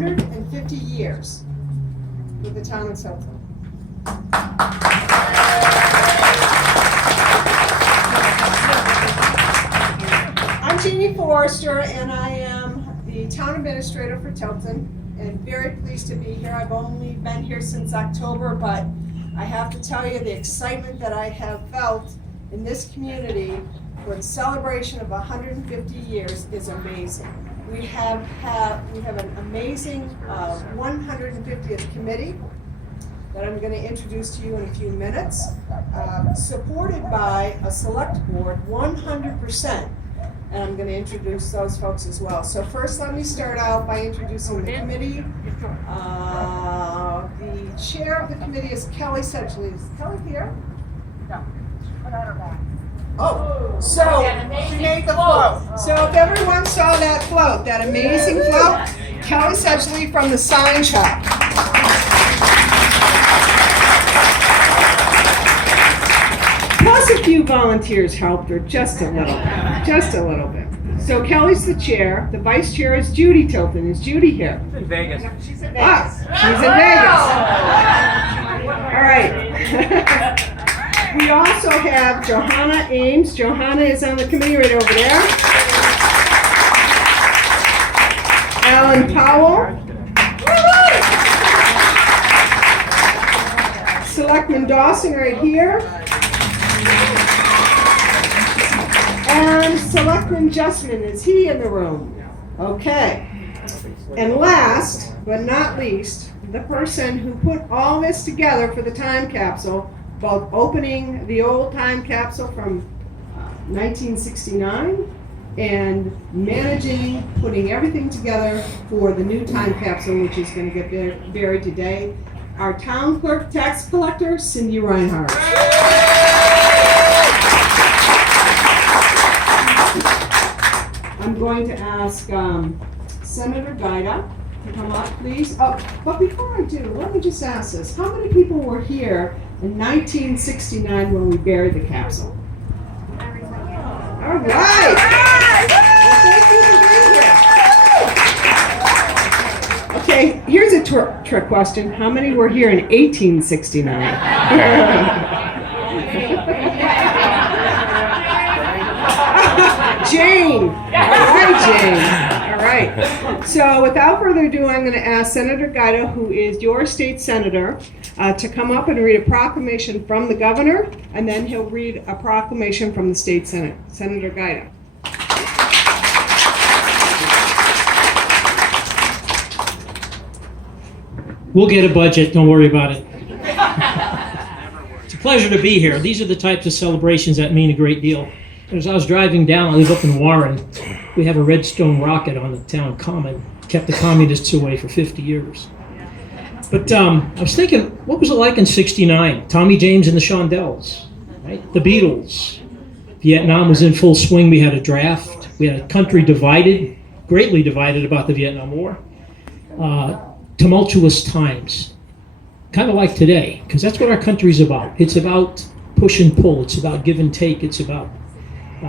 150 years with the town of Tilton. I'm Jeannie Forrester, and I am the town administrator for Tilton, and very pleased to be here. I've only been here since October, but I have to tell you the excitement that I have felt in this community for the celebration of 150 years is amazing. We have an amazing 150th committee that I'm going to introduce to you in a few minutes, supported by a select board 100%. And I'm going to introduce those folks as well. So first, let me start out by introducing the committee. The chair of the committee is Kelly Sedgley. Is Kelly here? No. Put on her back. Oh, so she made the float. So if everyone saw that float, that amazing float, Kelly Sedgley from the sign shop. Plus a few volunteers helped her just a little bit. So Kelly's the chair. The vice chair is Judy Tilton. Is Judy here? She's in Vegas. She's in Vegas. She's in Vegas. All right. We also have Johanna Ames. Johanna is on the committee right over there. Alan Powell. Selectman Dawson right here. And Selectman Justman, is he in the room? Okay. And last but not least, the person who put all this together for the time capsule, both opening the old time capsule from 1969 and managing, putting everything together for the new time capsule, which is going to get buried today, our town clerk tax collector, Cindy Reinhardt. I'm going to ask Senator Gaida to come up, please. Oh, but before I do, let me just ask this. How many people were here in 1969 when we buried the capsule? All right. Well, thank you for being here. Okay, here's a trick question. How many were here in 1869? Jane. All right, Jane. All right. So without further ado, I'm going to ask Senator Gaida, who is your state senator, to come up and read a proclamation from the governor, and then he'll read a proclamation from the state senate. Senator Gaida. We'll get a budget, don't worry about it. It's a pleasure to be here. These are the types of celebrations that mean a great deal. As I was driving down, I live up in Warren, we have a Redstone rocket on the town common, kept the communists away for 50 years. But I was thinking, what was it like in '69? Tommy James and the Shondells, right? The Beatles. Vietnam was in full swing. We had a draft. We had a country divided, greatly divided about the Vietnam War. Tumultuous times, kind of like today, because that's what our country's about. It's about push and pull. It's about give and take. It's about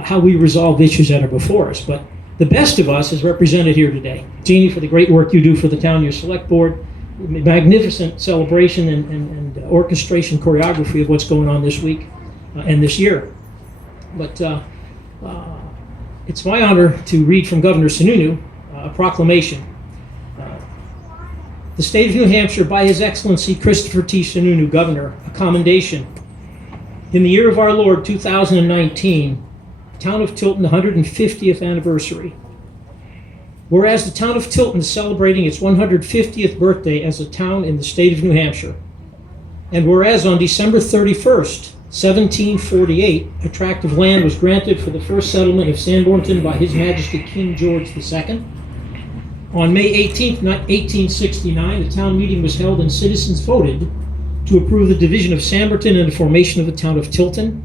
how we resolve issues that are before us. But the best of us is represented here today. Jeannie, for the great work you do for the town, your select board, magnificent celebration and orchestration choreography of what's going on this week and this year. But it's my honor to read from Governor Sununu a proclamation. The state of New Hampshire, by His Excellency Christopher T. Sununu, Governor, a commendation. In the year of our Lord 2019, Town of Tilton 150th anniversary. Whereas the town of Tilton is celebrating its 150th birthday as a town in the state of New Hampshire. And whereas on December 31st, 1748, a tract of land was granted for the first settlement of Sanbornton by His Majesty King George II. On May 18th, 1869, the town meeting was held and citizens voted to approve the division of Sanbornton and the formation of the town of Tilton.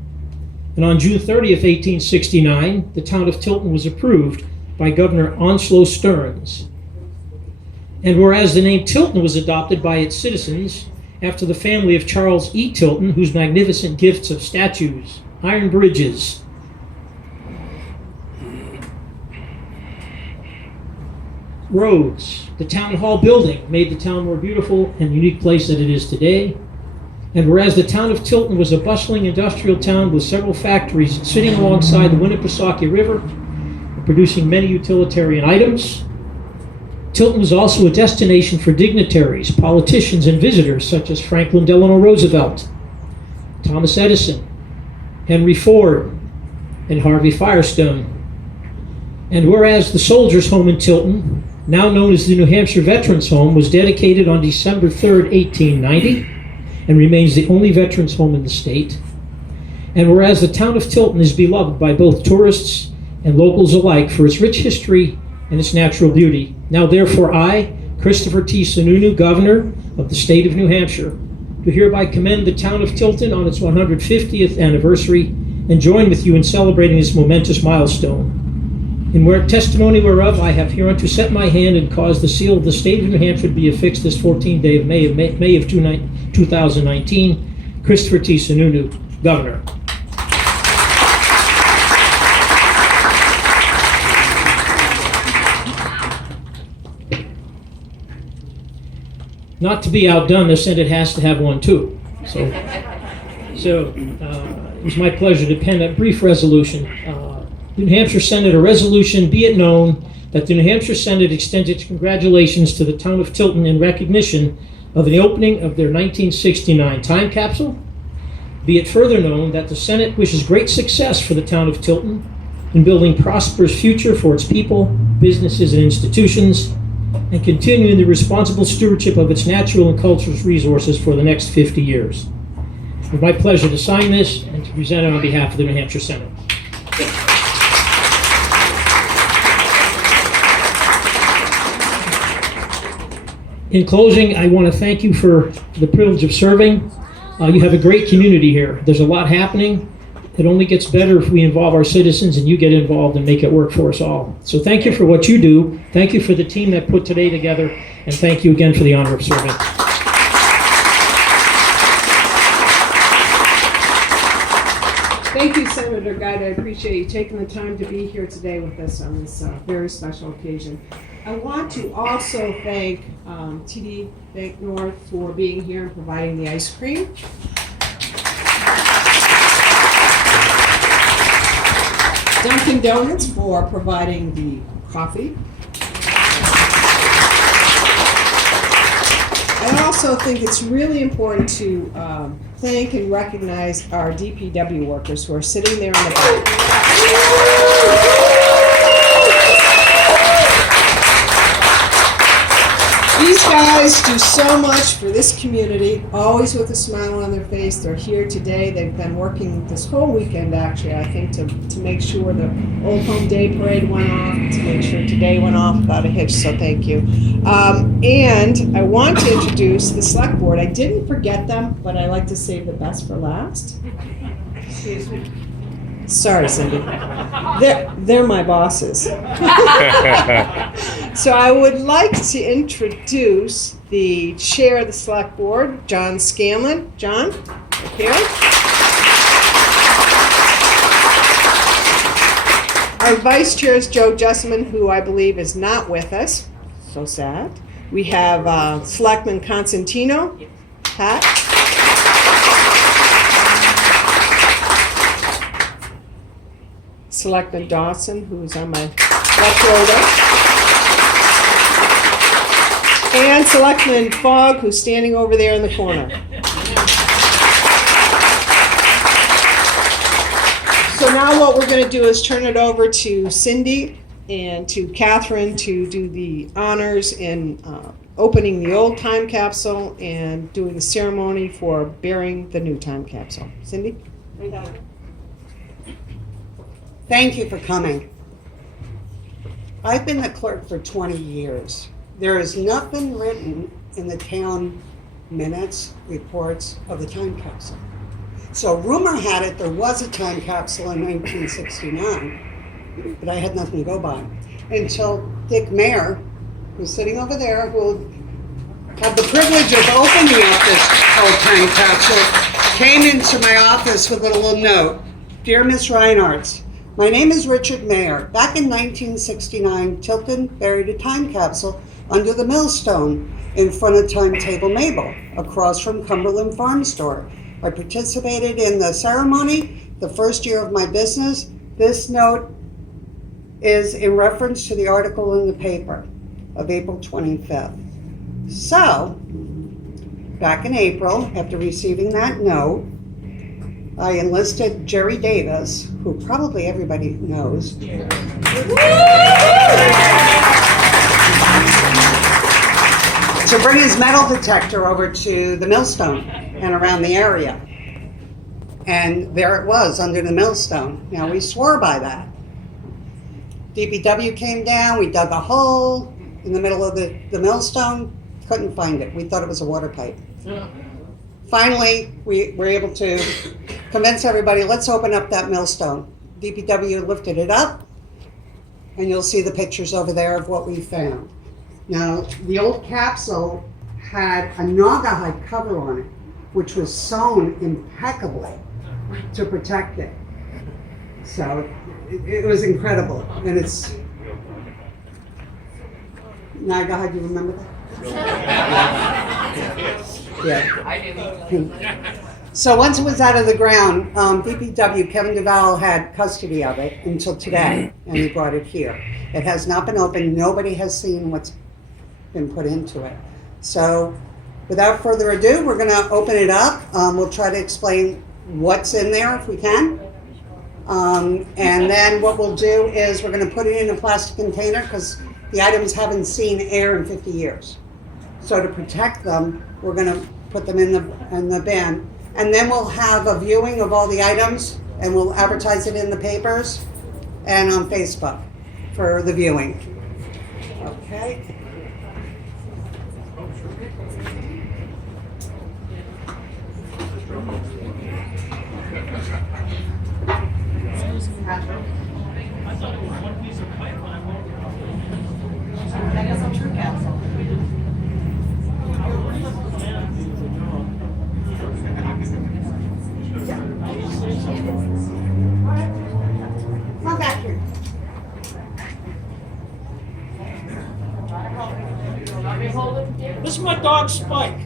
And on June 30th, 1869, the town of Tilton was approved by Governor Onslow Stearns. And whereas the name Tilton was adopted by its citizens after the family of Charles E. Tilton, whose magnificent gifts of statues, iron bridges, roads, the town hall building made the town more beautiful and unique place that it is today. And whereas the town of Tilton was a bustling industrial town with several factories sitting alongside the Winnipesaukee River, producing many utilitarian items, Tilton was also a destination for dignitaries, politicians, and visitors such as Franklin Delano Roosevelt, Thomas Edison, Henry Ford, and Harvey Firestone. And whereas the Soldiers' Home in Tilton, now known as the New Hampshire Veterans Home, was dedicated on December 3rd, 1890, and remains the only veterans home in the state. And whereas the town of Tilton is beloved by both tourists and locals alike for its rich history and its natural beauty, now therefore I, Christopher T. Sununu, Governor of the state of New Hampshire, do hereby commend the town of Tilton on its 150th anniversary and join with you in celebrating this momentous milestone. In testimony whereof I have hereunto set my hand and caused the seal of the state of New Hampshire to be affixed this 14th day of May of 2019, Christopher T. Sununu, Governor. Not to be outdone, the Senate has to have one too. So it's my pleasure to pen a brief resolution. New Hampshire Senate, a resolution, be it known that the New Hampshire Senate extends its congratulations to the town of Tilton in recognition of the opening of their 1969 time capsule. Be it further known that the Senate wishes great success for the town of Tilton in building a prosperous future for its people, businesses, and institutions, and continuing the responsible stewardship of its natural and cultural resources for the next 50 years. It's my pleasure to sign this and to present it on behalf of the New Hampshire Senate. In closing, I want to thank you for the privilege of serving. You have a great community here. There's a lot happening. It only gets better if we involve our citizens and you get involved and make it work for us all. So thank you for what you do. Thank you for the team that put today together. And thank you again for the honor of serving. Thank you, Senator Guide. I appreciate you taking the time to be here today with us on this very special occasion. I want to also thank TD Bank North for being here and providing the ice cream. Dunkin' Donuts for providing the coffee. I also think it's really important to thank and recognize our DPW workers who are sitting there in the back. These guys do so much for this community, always with a smile on their face. They're here today. They've been working this whole weekend, actually, I think, to make sure the Old Home Day Parade went off, to make sure today went off without a hitch, so thank you. And I want to introduce the Select Board. I didn't forget them, but I like to save the best for last. Excuse me. Sorry, Cindy. They're my bosses. So I would like to introduce the chair of the Select Board, John Scanlon. John, right here. Our vice chair is Joe Jessamine, who I believe is not with us. So sad. We have Selectman Constantino, Pat. Selectman Dawson, who's on my left shoulder. And Selectman Fogg, who's standing over there in the corner. So now what we're going to do is turn it over to Cindy and to Catherine to do the honors in opening the old time capsule and doing the ceremony for burying the new time capsule. Cindy? Thank you for coming. I've been the clerk for 20 years. There is nothing written in the town minutes, reports of the time capsule. So rumor had it there was a time capsule in 1969, but I had nothing to go by until Dick Mayer, who's sitting over there, who had the privilege of opening up this old time capsule, came into my office with a little note. Dear Miss Reinhardt, My name is Richard Mayer. Back in 1969, Tilton buried a time capsule under the millstone in front of Timetable Mabel, across from Cumberland Farm Store. I participated in the ceremony the first year of my business. This note is in reference to the article in the paper of April 25th. So, back in April, after receiving that note, I enlisted Jerry Davis, who probably everybody knows, to bring his metal detector over to the millstone and around the area. And there it was, under the millstone. Now, we swore by that. DPW came down, we dug a hole in the middle of the millstone, couldn't find it. We thought it was a water pipe. Finally, we were able to convince everybody, let's open up that millstone. DPW lifted it up, and you'll see the pictures over there of what we found. Now, the old capsule had a Naugahyde cover on it, which was sewn impeccably to protect it. So it was incredible, and it's Naugahyde. You remember that? Yeah. So once it was out of the ground, DPW, Kevin Duval, had custody of it until today, and he brought it here. It has not been opened. Nobody has seen what's been put into it. So without further ado, we're going to open it up. We'll try to explain what's in there if we can. And then what we'll do is we're going to put it in a plastic container because the items haven't seen air in 50 years. So to protect them, we're going to put them in the bin. And then we'll have a viewing of all the items, and we'll advertise it in the papers and on Facebook for the viewing. Okay. That is a true capsule. Come back here. This is my dog Spike.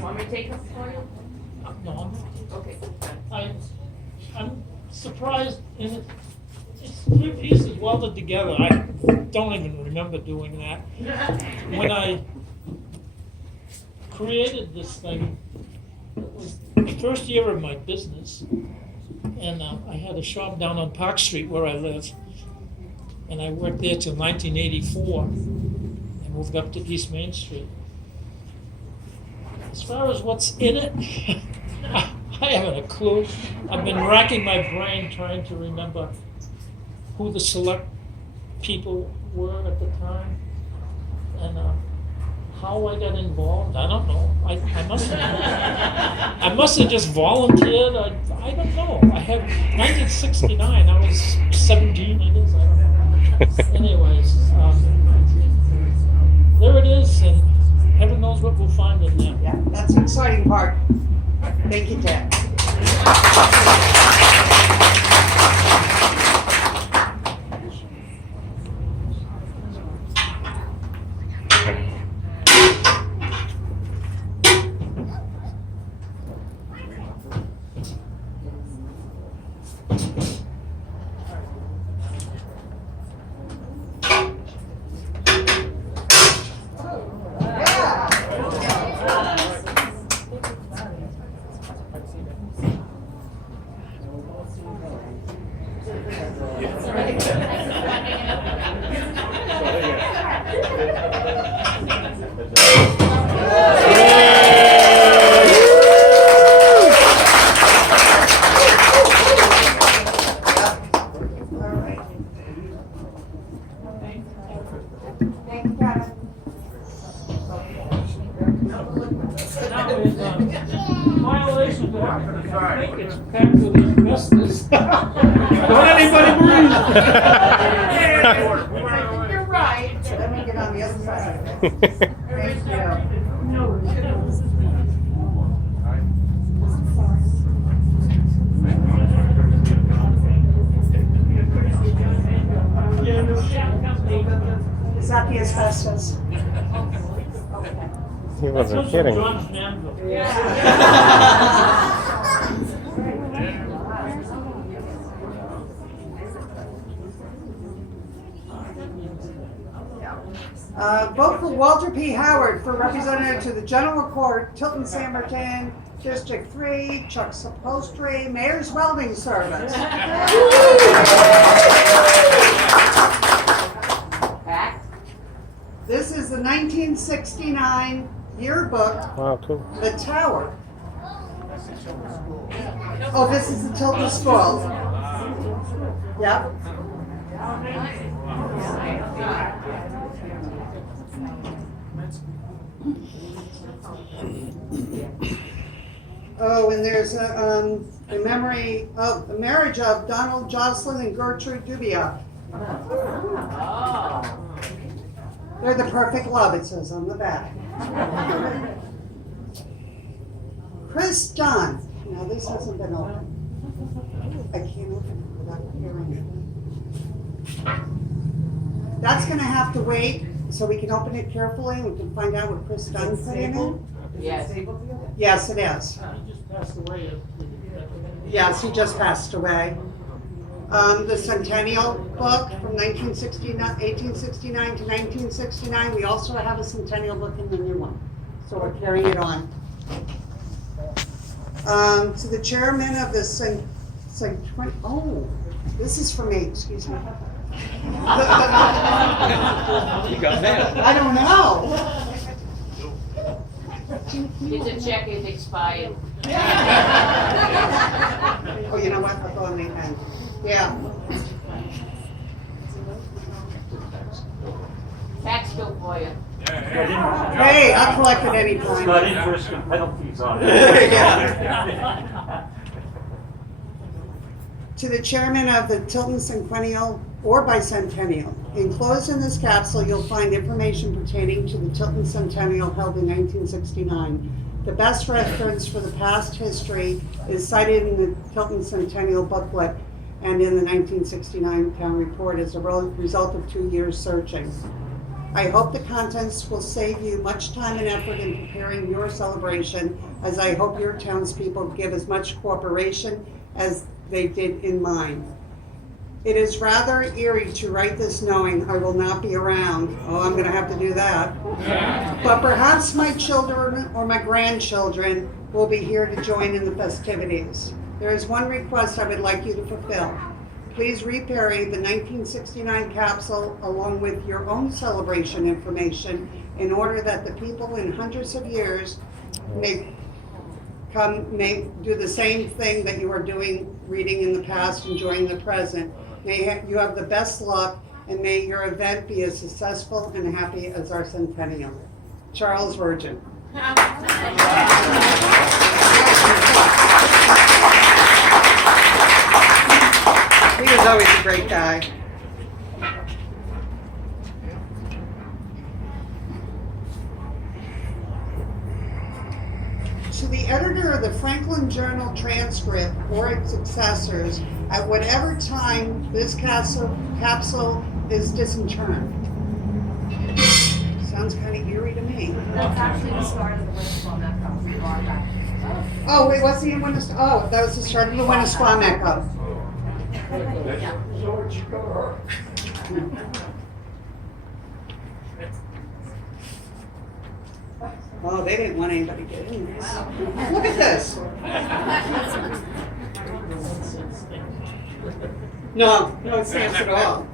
Want me to take this for you? No, Okay. I'm surprised, and it's 3 pieces welded together. I don't even remember doing that. When I created this thing, it was the first year of my business, and I had a shop down on Park Street where I live, and I worked there till 1984. I moved up to East Main Street. As far as what's in it, I haven't a clue. I've been racking my brain trying to remember who the select people were at the time, and how I got involved. I don't know. I must have just volunteered. I don't know. I had 1969. I was 17. I guess. I don't know. Anyways, there it is, and heaven knows what we'll find in there. Yeah, that's the exciting part. Thank you, Jack. Violation of I think it's packed with asbestos. Don't anybody breathe. You're right. Let me get on the other side of it. Thank you. that the asbestos? He wasn't kidding. Vote for Walter P. Howard for representative to the General Court, Tilton San Martin, District 3, Chuck's Upholstery, Mayor's Welding Service. Back. This is the 1969 yearbook, Wow, cool. The Tower. Oh, this is the Tilton School. Yep. Oh, and there's a memory of the marriage of Donald Jocelyn and Gertrude Dubia. They're the perfect love, it says on the back. Chris Dunn. Now, this hasn't been opened. I can't open it without hearing it. That's going to have to wait so we can open it carefully and we can find out what Chris Dunn put in it. Yes. Yes, it is. Yes, he just passed away. The Centennial book from 1869 to 1969. We also have a Centennial book in the new one. So we're carrying it on. To the chairman of the oh, this is for me, excuse me. You got that? I don't know. His check is expired. Oh, you know what? I'll go on the end. Yeah. Tax bill for you. Hey, I'll collect it anytime. Got interest and penalties on it. Yeah. To the chairman of the Tilton Centennial or Bicentennial. Enclosed in this capsule, you'll find information pertaining to the Tilton Centennial held in 1969. The best reference for the past history is cited in the Tilton Centennial booklet and in the 1969 town report as a result of 2 years searching. I hope the contents will save you much time and effort in preparing your celebration, as I hope your townspeople give as much cooperation as they did in mine. It is rather eerie to write this knowing I will not be around. Oh, I'm gonna have to do that. But perhaps my children or my grandchildren will be here to join in the festivities. There is one request I would like you to fulfill. Please rebury the 1969 capsule along with your own celebration information in order that the people in hundreds of years may do the same thing that you are doing, reading in the past, enjoying the present. May you have the best luck, and may your event be as successful and happy as our centennial. Charles Virgin. He was always a great guy. To the editor of the Franklin Journal transcript or its successors, at whatever time this capsule is disinterred. Sounds kind of eerie to me. That's actually the start of the Winnisquam Echo. Oh, wait, what's the Winnisquam? Oh, that was the start of the Winnisquam Echo. Oh, they didn't want anybody to get in this. Look at this. No stamps at all.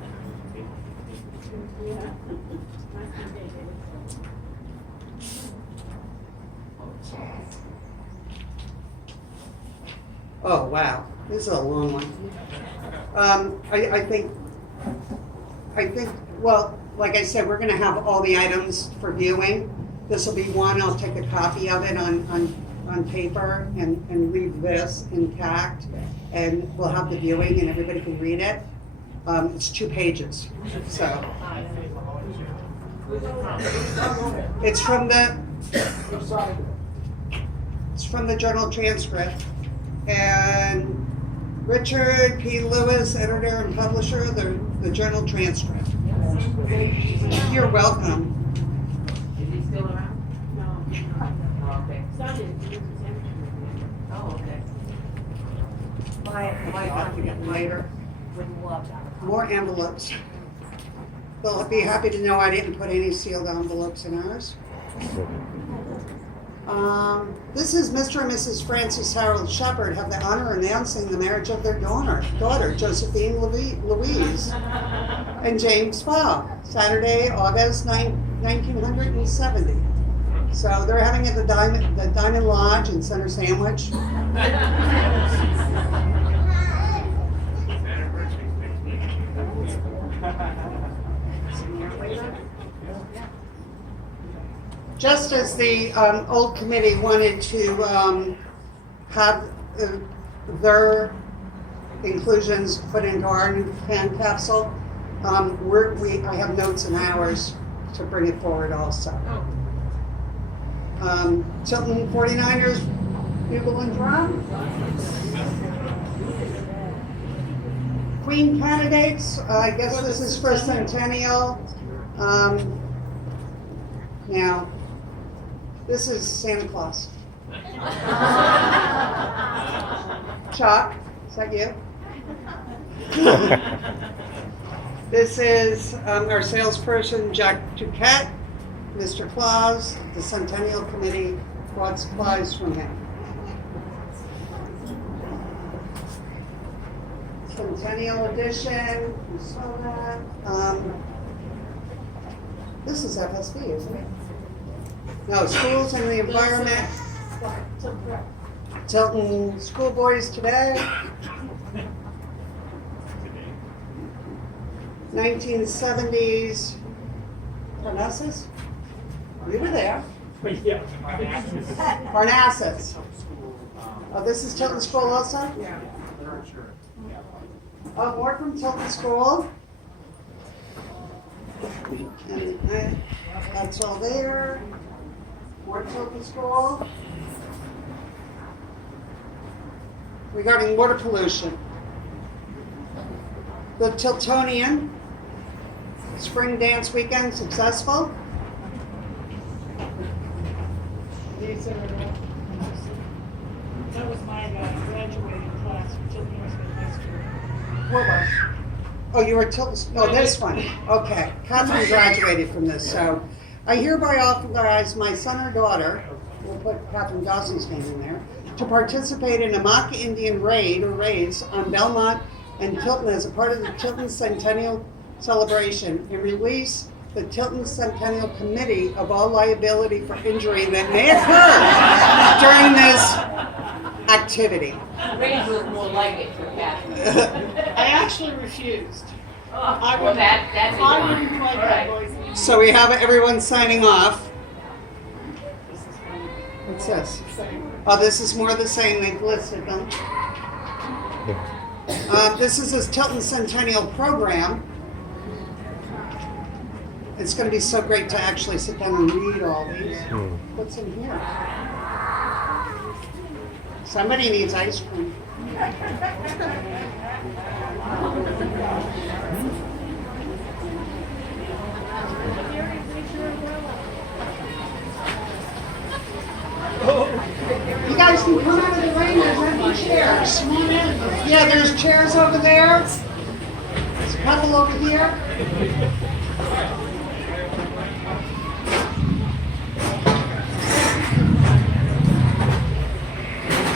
Oh, wow. This is a long one. I think, well, like I said, we're gonna have all the items for viewing. This will be one, I'll take a copy of it on paper and leave this intact. And we'll have the viewing and everybody can read it. It's 2 pages, so. It's from the journal transcript. And Richard P. Lewis, editor and publisher of the journal transcript. You're welcome. Is he still around? Oh, okay. Oh, okay. My document Later. would love that. More envelopes. They'll be happy to know I didn't put any sealed envelopes in ours. This is Mr. and Mrs. Francis Harold Shepard have the honor of announcing the marriage of their daughter Josephine Louise and James Bob, Saturday, August 1970. So they're having it at the Diamond Lodge in Center Sandwich. Just as the old committee wanted to have their inclusions put into our new fan capsule, I have notes in ours to bring it forward also. Tilton 49ers, bugle and drum. Queen candidates, I guess this is for Centennial. Now, this is Santa Claus. Chuck, is that you? This is our salesperson, Jack Duquette. Mr. Claus, the Centennial Committee bought supplies from him. Centennial Edition, you saw that. This is FSB, isn't it? No, Schools and the Environment. Tilton School Boys Today. 1970s. Parnassus? You were there. Yeah. Parnassus. Oh, this is Tilton School also? Yeah. Oh, more from Tilton School. And that's all there. More Tilton School. Regarding water pollution. The Tiltonian Spring Dance Weekend successful. These are, That was my graduating class for Tilton Western High School. what was? Oh, you were Tilton, oh, this one. Okay, Catherine graduated from this, so I hereby authorize my son or daughter, we'll put Catherine Dawson's name in there, to participate in a mock Indian raid or raids on Belmont and Tilton as a part of the Tilton Centennial celebration and release the Tilton Centennial Committee of all liability for injury that may occur during this activity. Raise was more like it for Catherine. I actually refused. I Well, would, that's I it. wouldn't like All right. that boys. So we have everyone signing off. What's this? Oh, this is more of the same, they've listed them. This is this Tilton Centennial program. It's going to be so great to actually sit down and read all these. What's in here? Somebody needs ice cream. You guys can come out of the rain, there's empty chairs. Yeah, there's chairs over there. There's a couple over here.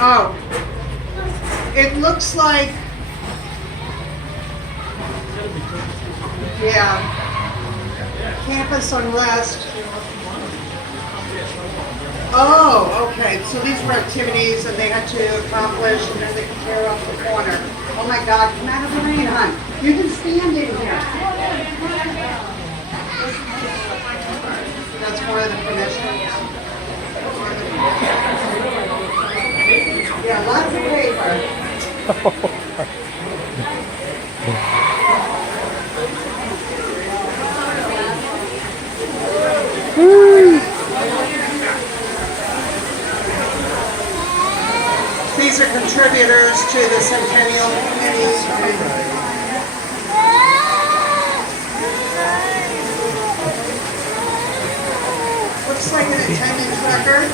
Oh, it looks like, yeah, campus unrest. Oh, okay, so these were activities that they had to accomplish and then they could tear up the corner. Oh my God, come out of the rain, hon. You can stand in here. That's more of the commission. Yeah, lots of paper. These are contributors to the Centennial Committee. looks like an attendance record.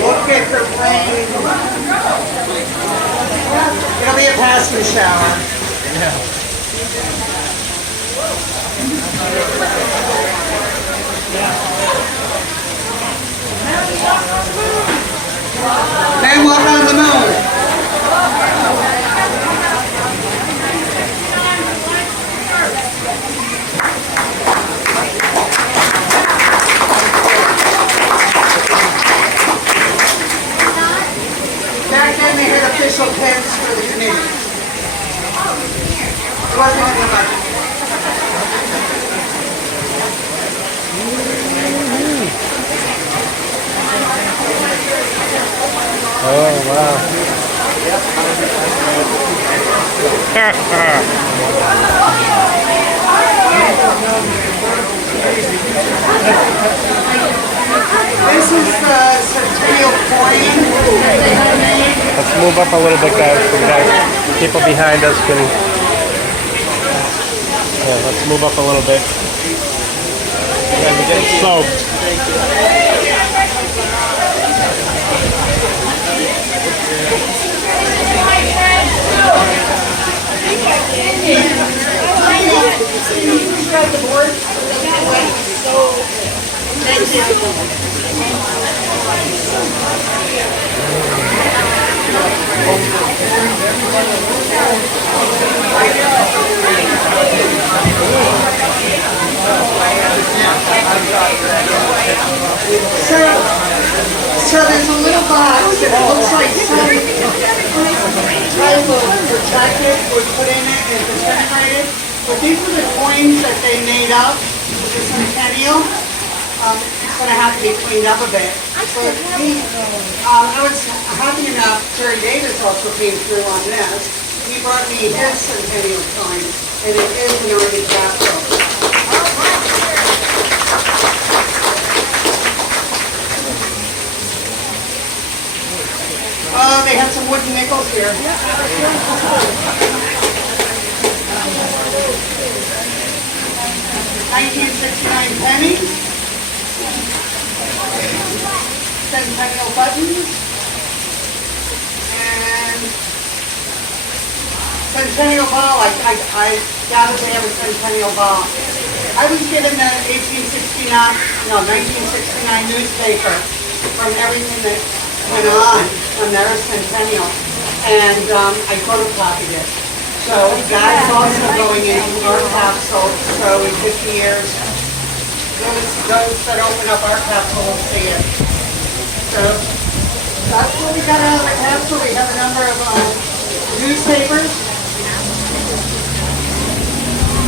Look at the rain. It'll be a passing shower. Man walk on the moon. Back then they had official pens for the committee. It wasn't in the budget. Oh, wow. This is the centennial coin that they had made. Let's move up a little bit, guys, so the guys, people behind us can... Yeah, let's move up a little bit. You guys are getting soaked. So there's a little box that it looks like some type of protectant was put in it and disintegrated. But these are the coins that they made up with the centennial. It's going to have to be cleaned up a bit. But I was happy enough, Terry Davis also came through on this. He brought me his centennial coin, and it is an early capsule. Oh, they have some wooden nickels here. 1969 pennies. Centennial buttons. And centennial ball. I gather they have a centennial ball. I was given the 1969 newspaper from everything that went on their centennial, and I photocopied it. So that's also going into our capsule, so in 50 years, those that open up our capsule will see it. So that's what we got out of the capsule. We have a number of newspapers.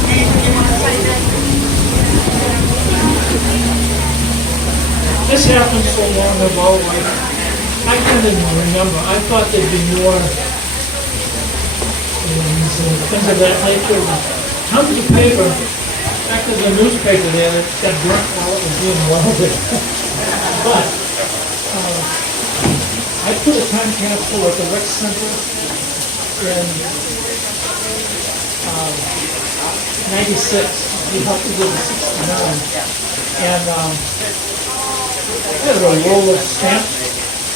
Anything you want to say, Nick? This happened so long ago, I can't even remember. I thought there'd be more things of that nature. Tons of paper, back to the newspaper there, that got burnt while it was being welded. But I put a time capsule at the rec center in 96. We helped to do the 69. And I had a roll of stamps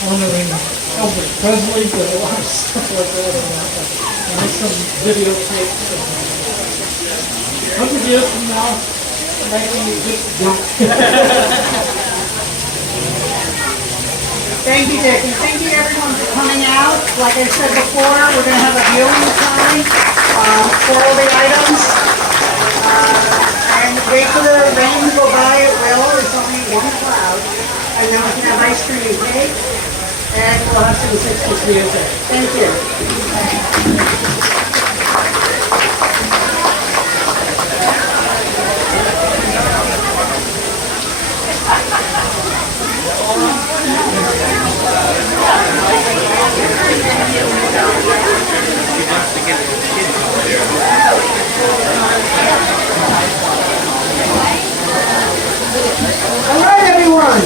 honoring Elvis Presley, but a lot of stuff like that in that. And there's some videotapes. 100 years from now, maybe you just do. Thank you, Dick, and thank you everyone for coming out. Like I said before, we're going to have a viewing time for all the items. And wait for the rain to go by, it will. It's only one cloud. And then we can have ice cream and cake. And we'll have some 60s music. Thank you. All right, everyone.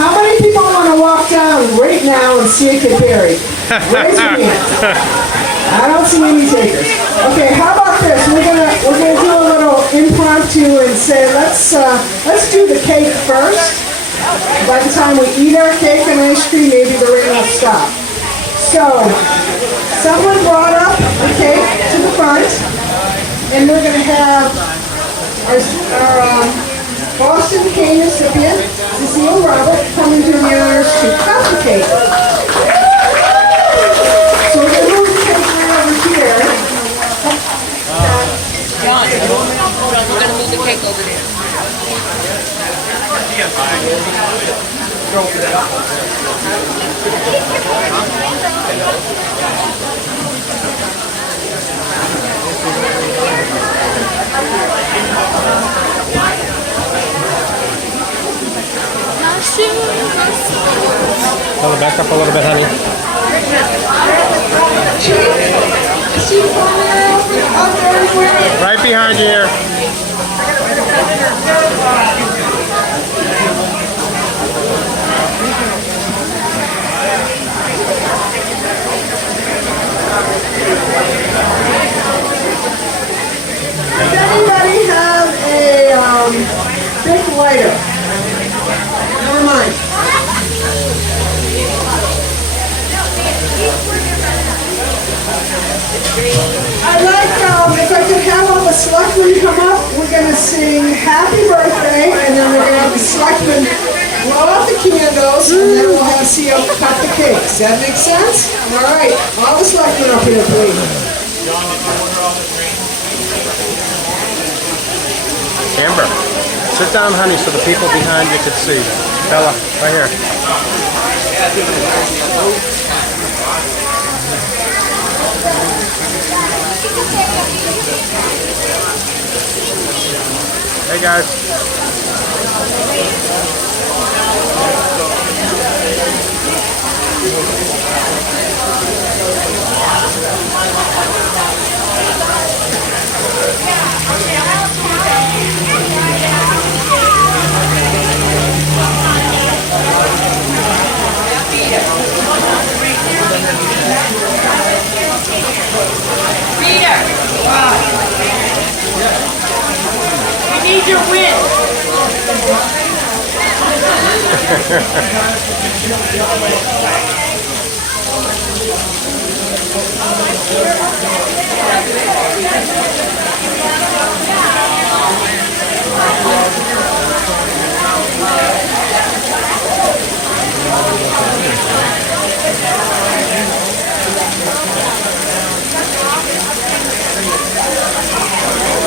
How many people want to walk down right now and see a kid buried? Raise your hand. I don't see any takers. Okay, how about this? We're gonna do a little to and say, let's do the cake first. By the time we eat our cake and ice cream, maybe the rain will stop. So, someone brought up the cake to the front, and we're going to have our Boston Cane recipient, Cecile Robert, come and do the honors to cut the cake. So we're going to move the cake right over here. John, we're gonna move the cake over there. Hold it back up a little bit, honey. Right behind you here. Does anybody have a big lighter? Never mind. I'd like, if I could have all the selectmen come up, we're going to sing Happy Birthday, and then we're going to have the selectmen blow out the candles, and then we'll have CO cut the cake. Does that make sense? All right, all the selectmen up here, please. Amber, sit down, honey, so the people behind you can see. Bella, right here. Hey, guys. Peter! We need your win.